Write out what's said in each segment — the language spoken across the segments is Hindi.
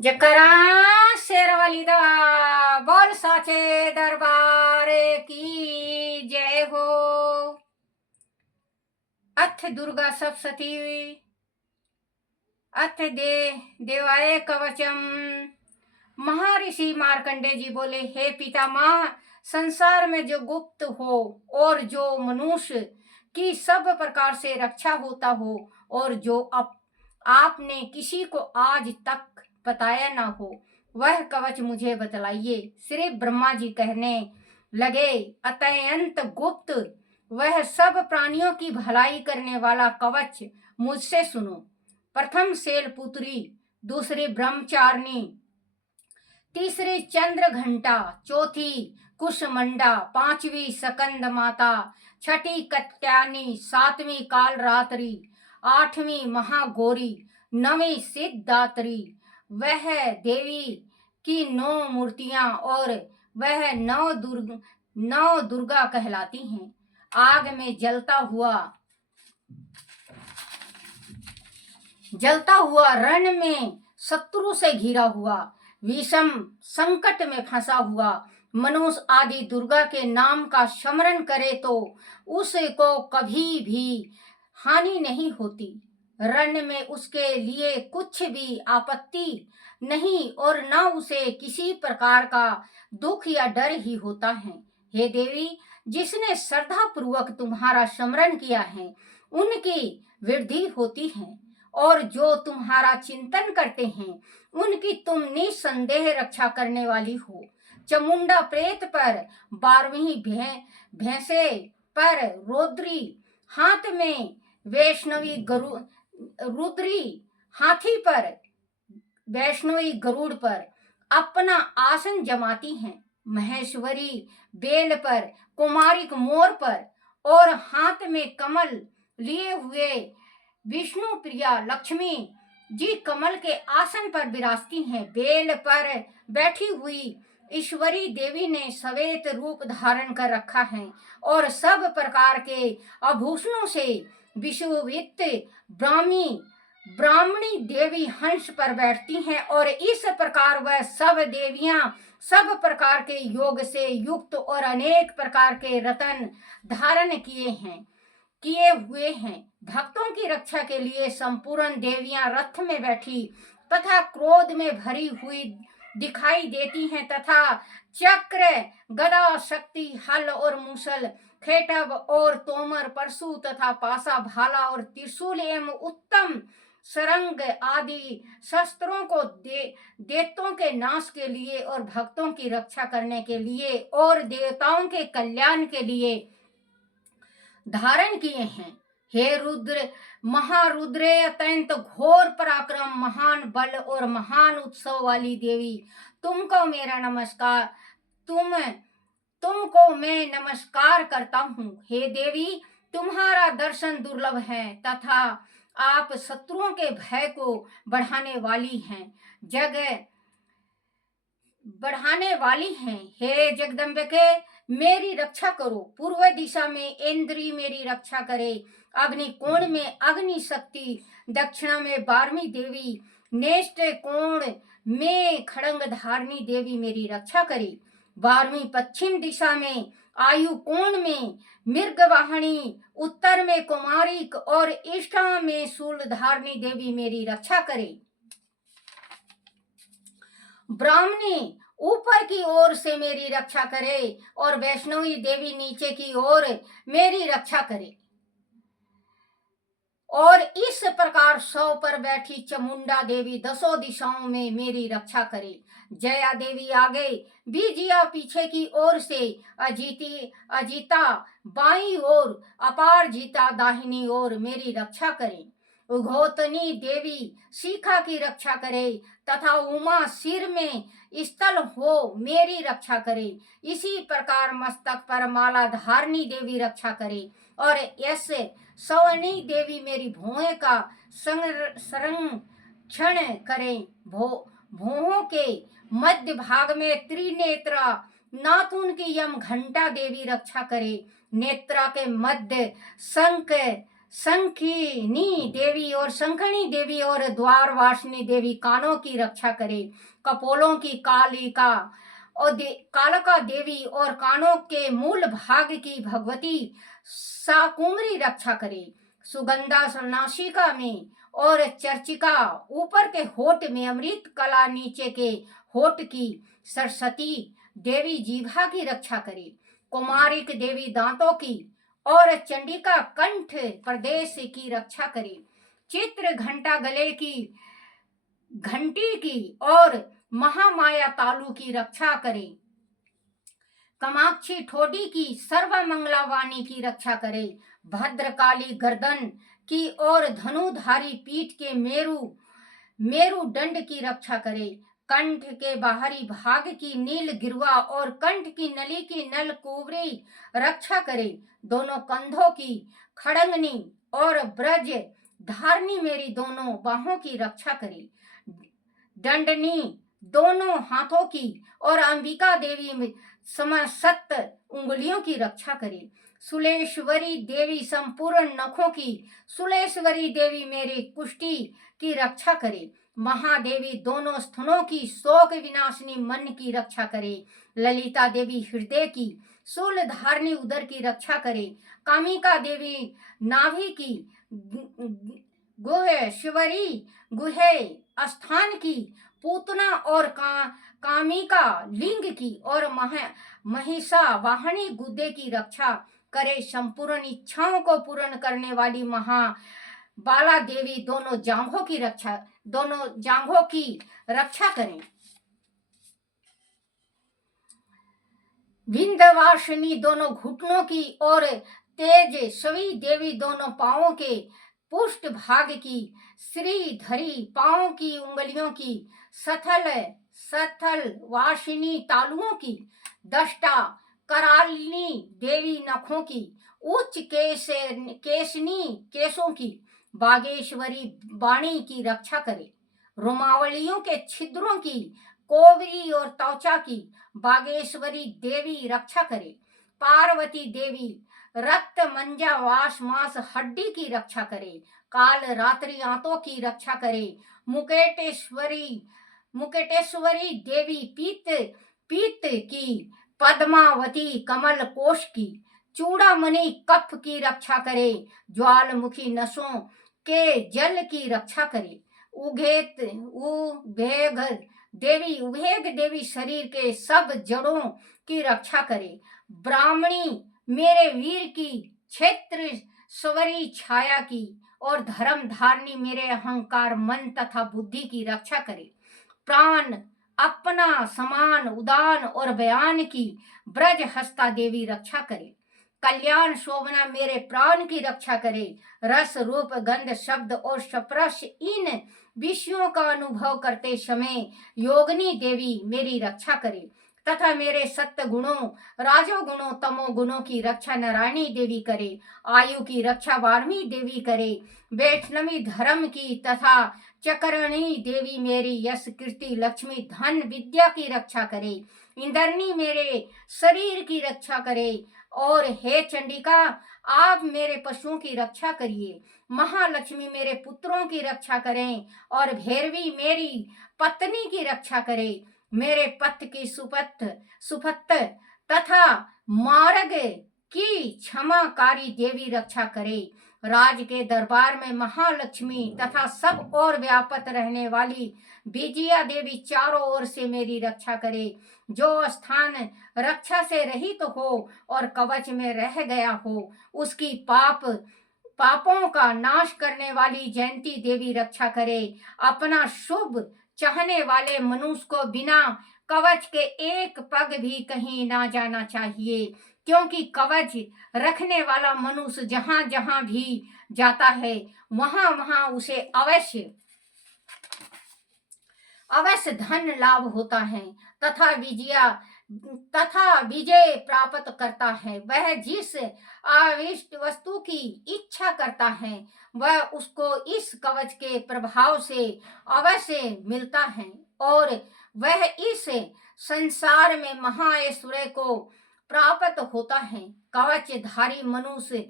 जकरा शेरवाली दा बोल साचे दरबार की जय हो। अथ दुर्गा सप्तशती अथ देवाय कवचम। महर्षि मार्कंडे जी बोले, हे पितामह, संसार में जो गुप्त हो और जो मनुष्य की सब प्रकार से रक्षा होता हो और जो आपने किसी को आज तक बताया ना हो, वह कवच मुझे बतलाइए। श्री ब्रह्मा जी कहने लगे, अत्यंत गुप्त वह सब प्राणियों की भलाई करने वाला कवच मुझसे सुनो। प्रथम शैलपुत्री, दूसरी ब्रह्मचारिणी, तीसरी चंद्र घंटा, चौथी कुशमंडा, पांचवी सकंद माता, छठी कत्यानी, सातवीं कालरात्रि, आठवीं महागौरी, नवीं सिद्धात्री। वह देवी की 9 मूर्तियां और वह 9 दुर्गा कहलाती हैं। आग में जलता हुआ रण में शत्रु से घिरा हुआ, विषम संकट में फंसा हुआ मनुष्य आदि दुर्गा के नाम का स्मरण करे तो उसको कभी भी हानि नहीं होती। रण में उसके लिए कुछ भी आपत्ति नहीं और न उसे किसी प्रकार का दुख या डर ही होता है। हे देवी, जिसने श्रद्धा पूर्वक तुम्हारा स्मरण किया है उनकी वृद्धि होती है और जो तुम्हारा चिंतन करते हैं उनकी तुम निसंदेह रक्षा करने वाली हो। चामुंडा प्रेत पर, 12वीं भैंसे पर रुद्री, हाथ में वैष्णवी रुद्री, हाथी पर वैष्णवी गरुड़ पर अपना आसन जमाती हैं। महेश्वरी बेल पर, कुमारिक मोर पर और हाथ में कमल लिए हुए विष्णु प्रिया लक्ष्मी जी कमल के आसन पर विराजती हैं। बेल पर बैठी हुई ईश्वरी देवी ने श्वेत रूप धारण कर रखा है और सब प्रकार के आभूषणों से विशोभित ब्राह्मणी देवी हंस पर बैठती हैं और इस प्रकार वह सब देवियां सब प्रकार के योग से युक्त और अनेक प्रकार के रत्न धारण किए हुए हैं। भक्तों की रक्षा के लिए संपूर्ण देवियां रथ में बैठी तथा क्रोध में भरी हुई दिखाई देती हैं तथा चक्र, गदा, शक्ति, हल और मूसल, खेटब और तोमर, परशु तथा पासा, भाला और त्रिशूल एवं उत्तम सरंग आदि शस्त्रों को दैत्यों के नाश के लिए और भक्तों की रक्षा करने के लिए और देवताओं के कल्याण के लिए धारण किए हैं। हे रुद्र, महारुद्रे, अत्यंत घोर पराक्रम, महान बल और महान उत्सव वाली देवी, तुमको मेरा नमस्कार। तुमको मैं नमस्कार करता हूँ। हे देवी, तुम्हारा दर्शन दुर्लभ है तथा आप शत्रुओं के भय को बढ़ाने वाली हैं। हे जगदम्बे के, मेरी रक्षा करो। पूर्व दिशा में इंद्री मेरी रक्षा करे। अग्नि कोण में अग्नि शक्ति, दक्षिणा में 12वीं देवी, नेष्ट कोण में खड़ंग धारणी देवी मेरी रक्षा करे। 12वीं पश्चिम दिशा में आयु कोण में मृगवाहिनी, उत्तर में कुमारिक और ईष्टा में शूलधारणी देवी मेरी रक्षा करे। ब्राह्मणी ऊपर की ओर से मेरी रक्षा करे और वैष्णवी देवी नीचे की ओर मेरी रक्षा करे और इस प्रकार 100 पर बैठी चामुंडा देवी 10 दिशाओं में मेरी रक्षा करे। जया देवी आगे, विजया पीछे की ओर से, अजिता बाईं ओर, अपारजिता दाहिनी ओर मेरी रक्षा करे। उघोतनी देवी शिखा की रक्षा करे तथा उमा सिर में स्थल हो मेरी रक्षा करे। इसी प्रकार मस्तक पर माला धारणी देवी रक्षा करे और ऐसे सवनी देवी मेरी भौहें का संरक्षण करे। भौहों के मध्य भाग में त्रिनेत्रा नाथुन की यम घंटा देवी रक्षा करे। नेत्रा के मध्य शंखिनी देवी और द्वारवासिनी देवी कानों की रक्षा करे। कपोलों की कालिका और कालका देवी और कानों के मूल भाग की भगवती साकुम्भरी रक्षा करे। सुगंधा नासिका में और चर्चिका ऊपर के होठ में, अमृत कला नीचे के होठ की सरस्वती देवी जीभा की रक्षा करे। कुमारिक देवी दांतों की और चंडिका कंठ प्रदेश की रक्षा करे। चित्र घंटा गले की घंटी की और महामाया तालु की रक्षा करे। कामाक्षी ठोडी की सर्वमंगला वाणी की रक्षा करे। भद्रकाली गर्दन की और धनुधारी पीठ के मेरु दंड की रक्षा करे। कंठ के बाहरी भाग की नील गिरवा और कंठ की नली की नल कुबरी रक्षा करे। दोनों कंधों की खड़ंगनी और ब्रज धारनी मेरी दोनों बाहों की रक्षा करे। दंडनी दोनों हाथों की और अंबिका देवी समस्त उंगलियों की रक्षा करे। सुलेश्वरी देवी संपूर्ण नखों की, सुलेश्वरी देवी मेरे कुष्ठी की रक्षा करे। महादेवी दोनों स्तनों की, शोक विनाशिनी मन की रक्षा करे। ललिता देवी हृदय की, शूल धारणी उदर की रक्षा करे। कामिका देवी नाभि की, गुहेश्वरी गुहे स्थान की, पूतना और कामिका लिंग की और महिषा वाहनी गुदे की रक्षा करे। संपूर्ण इच्छाओं को पूर्ण करने वाली बाला देवी दोनों जांघों की रक्षा करें। विंध्यवासिनी दोनों घुटनों की और तेजस्वी देवी दोनों पांवों के पुष्ट भाग की, श्रीधरी पांवों की उंगलियों की, सथल वासिनी तालुओं की, दष्टा करालिनी देवी नखों की, उच्च केशनी केशों की, बागेश्वरी वाणी की रक्षा करे। रोमावलियों के छिद्रों की, कोवरी और त्वचा की बागेश्वरी देवी रक्षा करे। पार्वती देवी रक्त मंजा वास मांस हड्डी की रक्षा करे। काल रात्रि आंतों की रक्षा करे। मुकेटेश्वरी देवी पीत की, पद्मावती कमल कोश की, चूड़ामणि कफ की रक्षा करे। ज्वालमुखी नसों के जल की रक्षा करे। उभेग देवी शरीर के सब जड़ों की रक्षा करे। ब्राह्मणी मेरे वीर की, क्षेत्र स्वरी छाया की और धर्म धारणी मेरे अहंकार मन तथा बुद्धि की रक्षा करे। प्राण अपना समान उदान और बयान की ब्रज हस्ता देवी रक्षा करे। कल्याण शोभना मेरे प्राण की रक्षा करे। रस रूप गंध शब्द और स्पर्श इन विषयों का अनुभव करते समय योगिनी देवी मेरी रक्षा करे तथा मेरे सत्य गुणों, राजो गुणों, तमो गुणों की रक्षा नारायणी देवी करे। आयु की रक्षा वार्मी देवी करे। वैष्णवी धर्म की तथा चकरणी देवी मेरी यश कीर्ति लक्ष्मी धन विद्या की रक्षा करे। इंद्रनी मेरे शरीर की रक्षा करे और हे चंडिका आप मेरे पशुओं की रक्षा करिए। महालक्ष्मी मेरे पुत्रों की रक्षा करें और भैरवी मेरी पत्नी की रक्षा करे। मेरे पथ की सुपत्त तथा मार्ग की क्षमाकारी देवी रक्षा करे। राज के दरबार में महालक्ष्मी तथा सब और व्यापत रहने वाली विजया देवी चारों ओर से मेरी रक्षा करे। जो स्थान रक्षा से रहित हो और कवच में रह गया हो उसकी पापों का नाश करने वाली जयंती देवी रक्षा करे। अपना शुभ चाहने वाले मनुष्य को बिना कवच के एक पग भी कहीं ना जाना चाहिए, क्योंकि कवच रखने वाला मनुष्य जहां जहां भी जाता है वहां वहां उसे अवश्य धन लाभ होता है तथा विजय प्राप्त करता है। वह जिस अविष्ट वस्तु की इच्छा करता है वह उसको इस कवच के प्रभाव से अवश्य मिलता है और वह इस संसार में महाऐश्वर्य को प्राप्त होता है। कवचधारी मनुष्य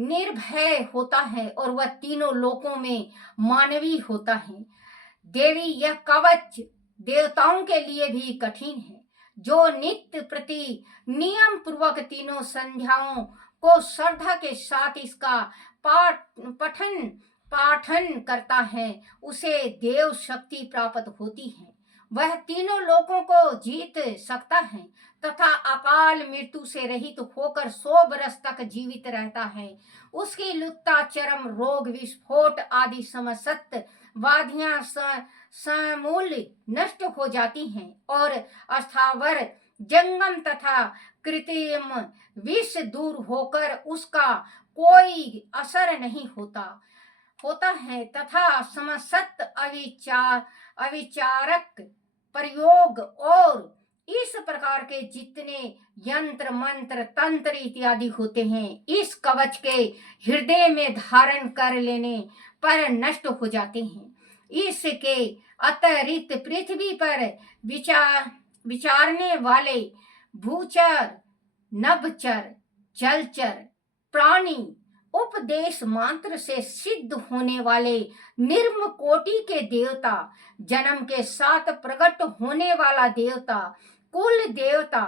निर्भय होता है और वह तीनों लोकों में मानवीय होता है। देवी, यह कवच देवताओं के लिए भी कठिन है, जो नित्य प्रति नियम पूर्वक तीनों संध्याओं को श्रद्धा के साथ इसका पाठ पठन पाठन करता है, उसे देव शक्ति प्राप्त होती है। वह तीनों लोकों को जीत सकता है तथा अकाल मृत्यु से रहित होकर 100 वर्ष तक जीवित रहता है। उसकी लुप्ता, चरम रोग, विस्फोट आदि समस्त वादियां समूल नष्ट हो जाती हैं और अस्थावर जंगम तथा कृत्रिम विष दूर होकर उसका कोई असर नहीं होता है तथा समस्त अविचारक प्रयोग और इस प्रकार के जितने यंत्र, मंत्र, तंत्र इत्यादि होते हैं, इस कवच के हृदय में धारण कर लेने पर नष्ट हो जाते हैं। इसके अतिरिक्त पृथ्वी पर विचारने वाले भूचर, नभचर, जलचर प्राणी, उपदेश मात्र से सिद्ध होने वाले निर्म कोटि के देवता, जन्म के साथ प्रकट होने वाला देवता, कुल देवता,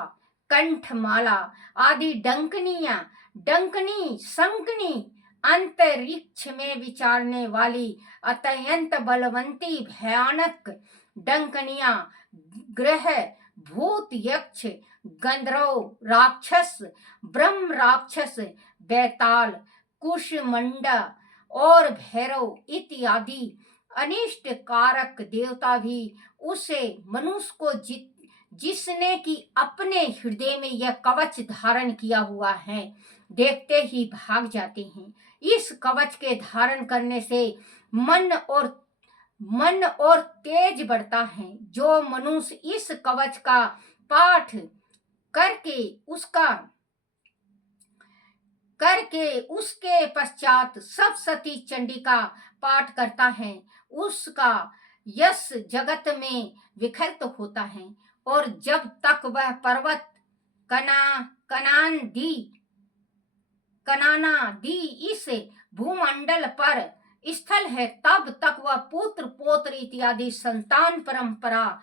कंठमाला आदि डंकनी, शंकनी, अंतरिक्ष में विचारने वाली अत्यंत बलवंती भयानक डंकनियां, ग्रह, भूत, यक्ष, गंधर्व, राक्षस, ब्रह्म राक्षस, बैताल, कुशमंडा और भैरव इत्यादि अनिष्ट कारक देवता भी उसे मनुष्य को जिसने कि अपने हृदय में यह कवच धारण किया हुआ है, देखते ही भाग जाते हैं। इस कवच के धारण करने से मन और तेज बढ़ता है। जो मनुष्य इस कवच का पाठ करके उसके पश्चात सप्तशती चंडी का पाठ करता है, उसका यश जगत में विख्यात होता है। और जब तक वह पर्वत कनाना दी इस भूमंडल पर स्थल है, तब तक वह पुत्र पौत्र इत्यादि संतान परंपरा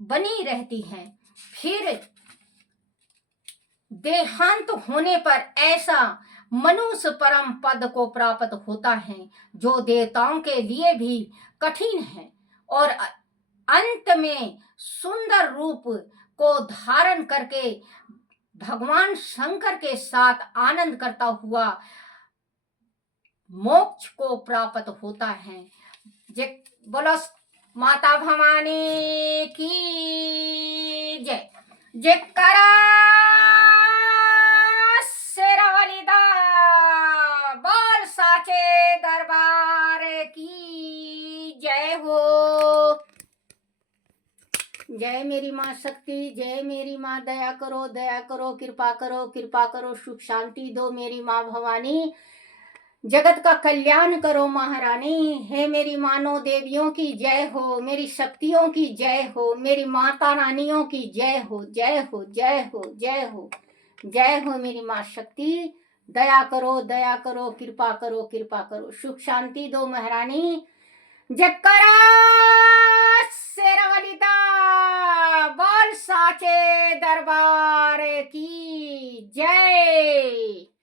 बनी रहती है। फिर देहांत होने पर ऐसा मनुष्य परम पद को प्राप्त होता है, जो देवताओं के लिए भी कठिन है, और अंत में सुंदर रूप को धारण करके भगवान शंकर के साथ आनंद करता हुआ मोक्ष को प्राप्त होता है। बोलो माता भवानी की जय। जयकारा शेरावाली दा, बोल साचे दरबार की जय हो। जय मेरी माँ शक्ति, जय मेरी माँ दया करो, दया करो, कृपा करो, कृपा करो, सुख शांति दो मेरी माँ भवानी, जगत का कल्याण करो महारानी। हे मेरी मानो देवियों की जय हो, मेरी शक्तियों की जय हो, मेरी माता रानियों की जय हो, जय हो, जय हो, जय हो, जय हो मेरी माँ शक्ति। दया करो, दया करो, कृपा करो, कृपा करो, सुख शांति दो महारानी। जयकारा शेरावाली दा, बोल साचे दरबार की जय।